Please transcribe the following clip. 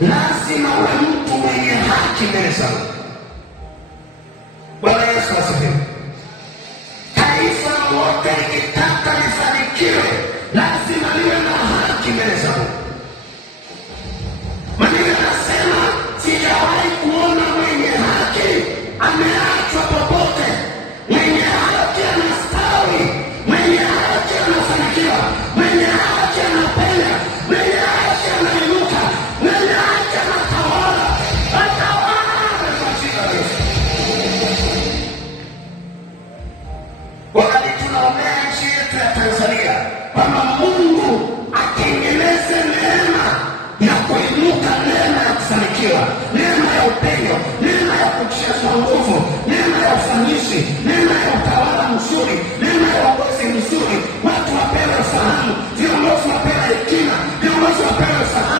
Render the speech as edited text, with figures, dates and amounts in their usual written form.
lazima uwe mtu mwenye haki mbele za Mungu. Bwana Yesu asifiwe. Taifa lote likitaka lifanikiwe lazima liwe